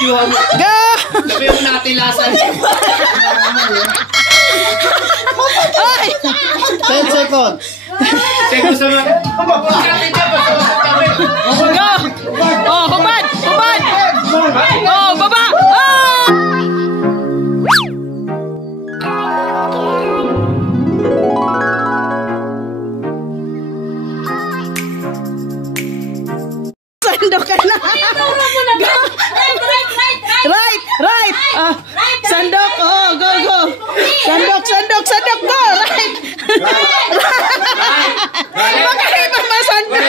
Go! Sabi mo natin lasan. Ay! 10 seconds. Seko sa mga. Go! Oh, hubad! Hubad! Oh, baba! Ah! Sandok ka na! Right! Right! Sandok! Oh, go, go! Sandok! Sandok! Sandok! Go! Right! Makalipa pa sandok!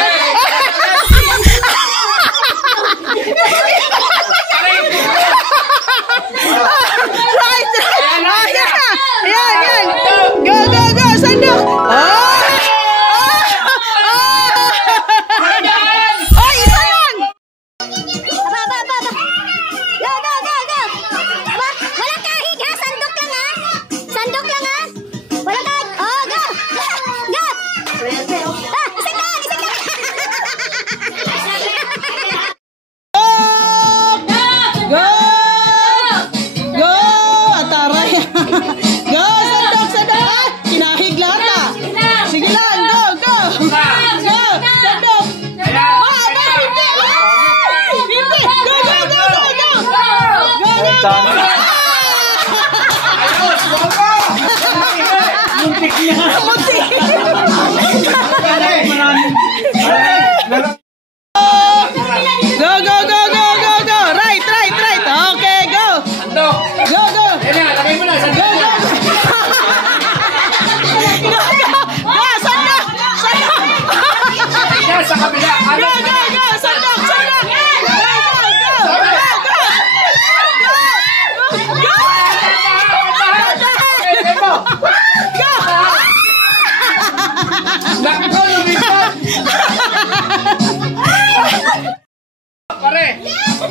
Right! Ayan! Ayan! Go! Go! Go! Sandok! Oh!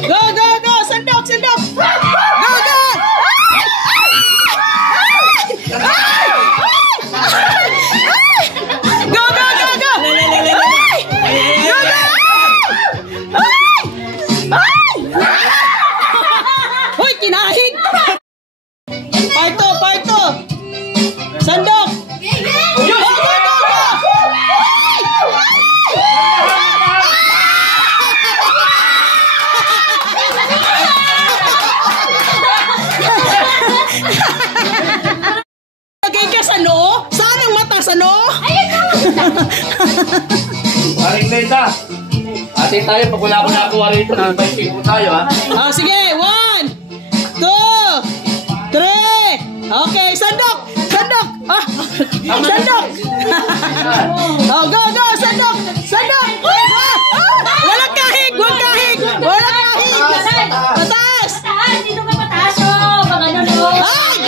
Go, go, go! Sandok, sandok! Go, go! Go, go, go, go! Hoy, kinahig! Parto, parto! Sandok! Go, go, go, go! Lagay ka sa noo? Saan ang mata sa noo? Paring Leda. Ate tayo, pag wala ko nakuha rito, nag-biking po tayo, ha? Sige, 1, 2, 3. Okay, sandok! Sandok! Sandok! Oh, go, go! Sandok! Sandok! Walang kahig! Walang kahig! Walang kahig! Pataas! Pataas! Dito ka pataas, oh! Mga ano, Ay!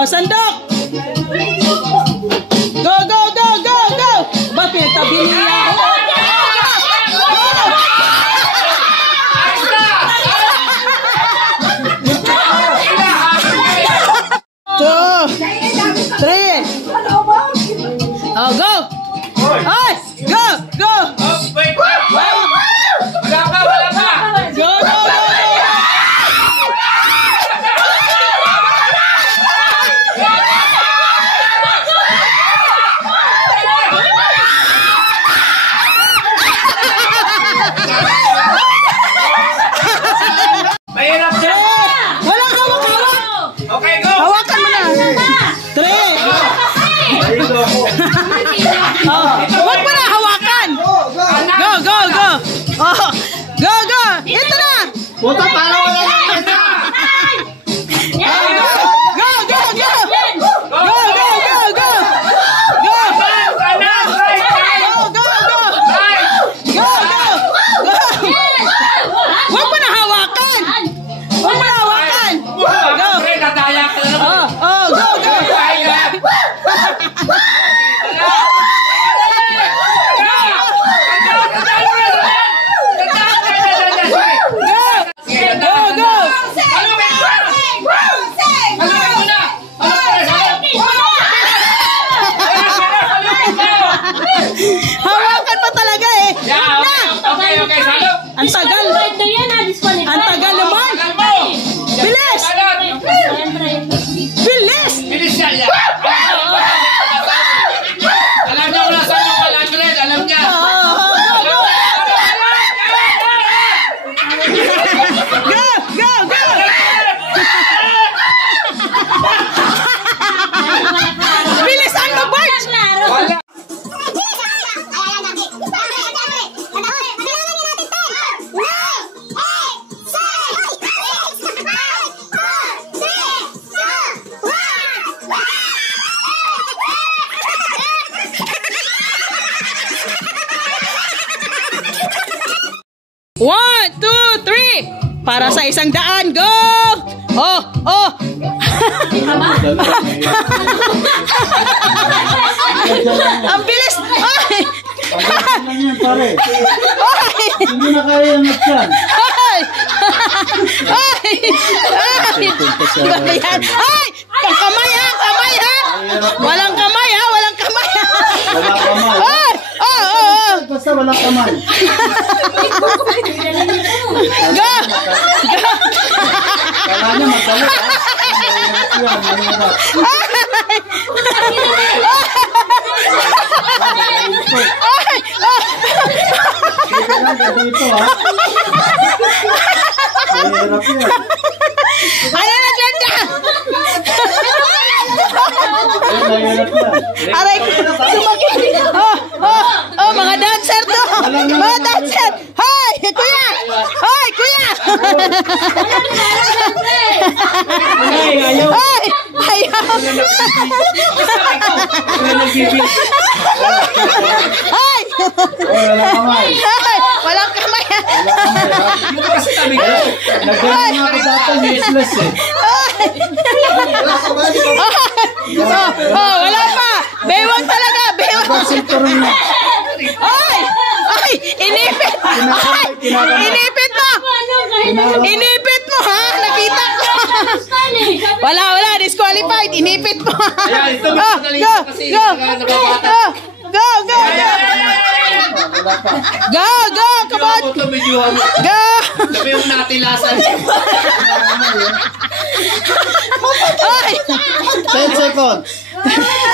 Sandok! Go, go, go, go, go! Bakit? Tabi niya ako. Oh, go! Ay! Go! Go! Wait! Wala pa! Wala pa! Go, go, go, go! para sa 100. Go! Oh, oh. Ang bilis. Ay! Yan, pare. Ay! Hindi na kaya yung nagsan. Ay! Ay! Ay! Ayan. Ay! Ang kamay ha! Kamay ha! Walang kamay ha! Walang kamay ha! Wala kamay. Ay! Oh, oh, oh! Basta walang kamay. Go! Kala niya madali, ha? Mahirap yan, mahirap. Ay! Sige lang, dito, ha? Mahirap yan. Ayan na, Glenda! Mahirap yan. Aray ko! Sumagin! Oh! Oh! Oh! Mga dancer to! Mga dancer! Hoy! Kuya! Hoy! Kuya! Ay, ayaw. Hoy! Ayaw! Hoy! Wala kamay. Hoy! Walang kamay! Wala kamay, ha? Yung kasi sabi ko. Nagganyan ako dati, useless, eh. Oh! Oh! Wala pa! Bewang talaga! Bewang! Basil ko rin na. Ay! Ay! Inipit! Ay! Inipit mo! Inipit mo ha! Nakita ko! Wala, wala! Disqualified! Inipit mo! Ayan, ito Ah, madali go! kasi Go! nababata. Go! Go! Go! Wala pa. Go! Go! Come on! Ito video mo. Go! Sabi yung natilasan. Ay! 10 seconds.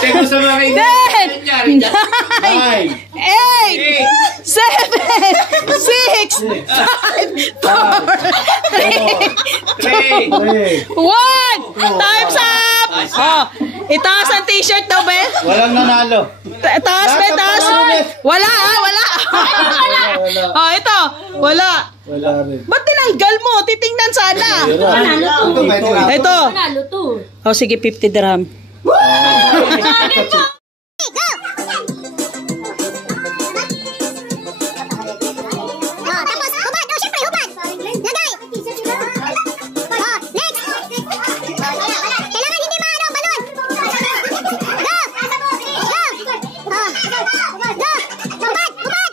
Check mo sa mga Ten! nangyari dyan. 9, 8! 7! 6! 5! 4! 3! 3. 1! Time's up! Oh, itaas ang t-shirt daw, be? Walang nanalo. Taas, be, taas. Wala, ah, wala. Wala. Oh, ito. Wala. Wala rin. Ba't tinanggal mo? Titingnan sana. Ito, may tinapos. Ito. Panalo to. Oh, sige, 50 dirham. Tapos, hubad. Oh, syempre, hubad. Lagay. Oh, next. Kailangan hindi maano, balon. Go. Go. Oh. Go. Hubad. Hubad. Oh, balon naman. Go. Oh, balon, balon.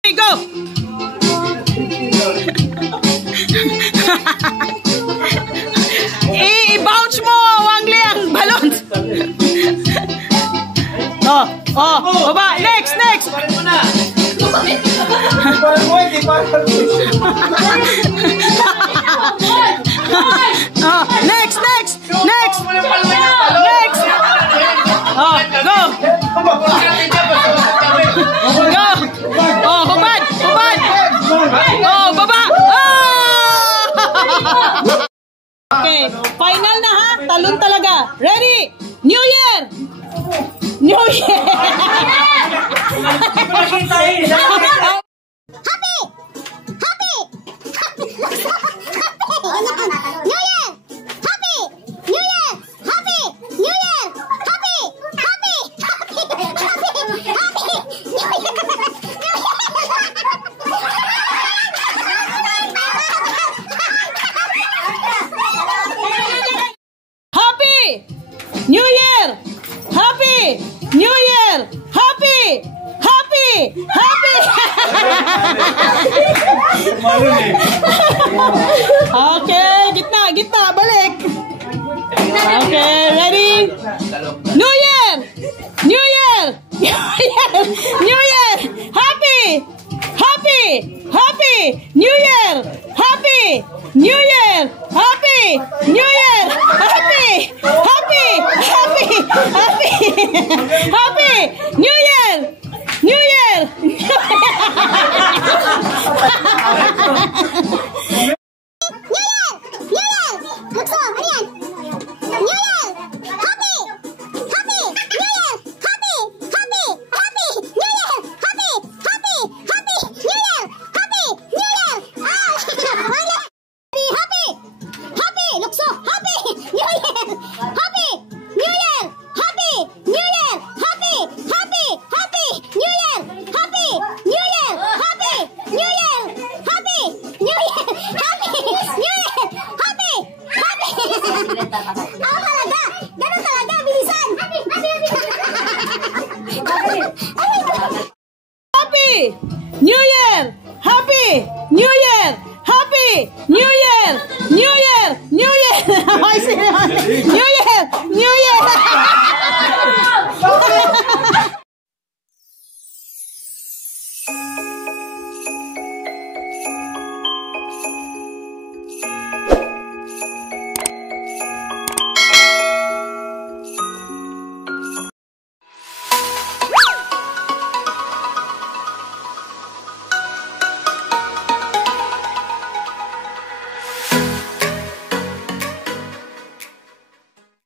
Okay, go. I-bounce mo, Wangli, ang balon. Oh, oh, baba. Next, next. Oh, next, next, next. Next. Oh, go. Go. Oh, hubad, hubad. Oh, baba. Oh! Okay, final na ha. Talon talaga. Ready? New Year. New Year. Happy! Happy! New Year! Happy! New Year! Happy! New Year! Happy! Happy! Happy! Happy! Happy! Happy New Year. Happy New Year. Happy. Happy. Happy. Okay, gitna, gitna, balik. Okay, ready? New Year! New Year! New Year! New Year! Happy! Happy! Happy! New Year! Happy! New Year! Happy! New Year! Happy! Happy! Happy! Happy! Happy! New Year! New Year! Bukso, ano yan? New Year! Happy! Happy! New Year! Happy! Happy! Happy! New Year! Happy! Happy New Year! Happy New Year! New